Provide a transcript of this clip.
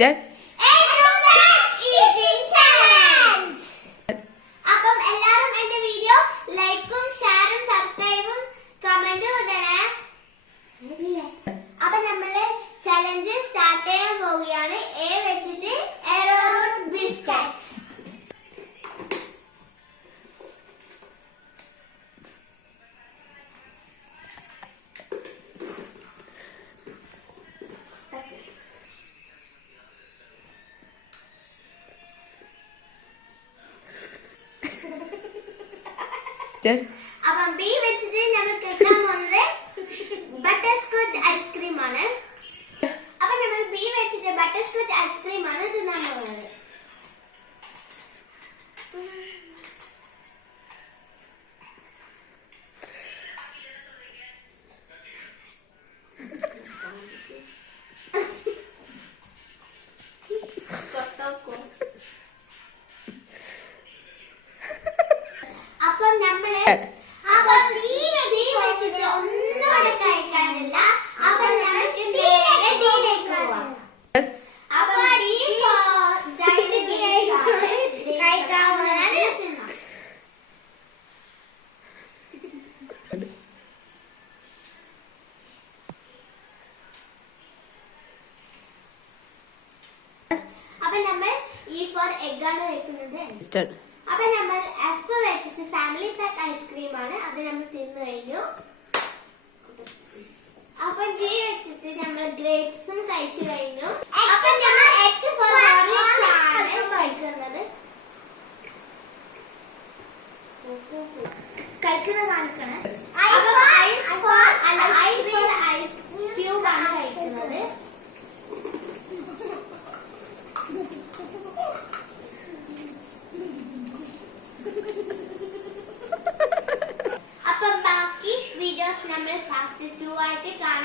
Start. അപ്പം എല്ലാവരും എന്റെ വീഡിയോ ലൈക്കും ഷെയറും സബ്സ്ക്രൈബും കമന്റും ഇടണേ. അപ്പൊ നമ്മള് ചലഞ്ച് സ്റ്റാർട്ട് ചെയ്യാൻ പോവുകയാണ്. എ വെച്ചിട്ട് എറോറൂട്ട് ബിസ്ക്കറ്റ്സ്. അപ്പം ബി വെച്ചിട്ട് നമ്മൾ കഴിക്കാൻ പോകുന്നത് ബട്ടർ സ്കോച്ച് ഐസ്ക്രീം ആണ്. അപ്പൊ നമ്മൾ ബി വെച്ചിട്ട് ബട്ടർ സ്കോച്ച് ഐസ്ക്രീം ആണ് തിന്നാൻ പോകുന്നത്. അപ്പം നമ്മള് വെച്ചിട്ട് ഒന്നും അവിടെ കഴിക്കാനില്ല. അപ്പൊ നമുക്ക് ഡിയിലേക്ക് പോവാം. അപ്പൊ കഴിക്കാവുന്നതാണ്. അപ്പൊ നമ്മൾ ഈ ഫോർ എഗ് ആണ് വെക്കുന്നത്. അപ്പൊ നമ്മൾ എഫ് വെച്ചിട്ട് ഫാമിലി പാക്ക് ഐസ്ക്രീം ആണ്, അത് നമ്മൾ തിന്നു കഴിഞ്ഞു. അപ്പൊ ജി വെച്ചിട്ട് നമ്മൾ ഗ്രേപ്സും കഴിച്ചു കഴിഞ്ഞു. അപ്പൊ നമ്മൾ എച്ച് ഫോർ ഹോർലിക്സ് ആണ് കഴിക്കുന്നത്. കാണിക്കണം. ഐസ് ക്യൂബ് ആണ് കഴിക്കുന്നത്. അപ്പം ബാക്കി വീഡിയോസ് നമ്മൾ പാർട്ട് 2 ആയിട്ട് കാണാം.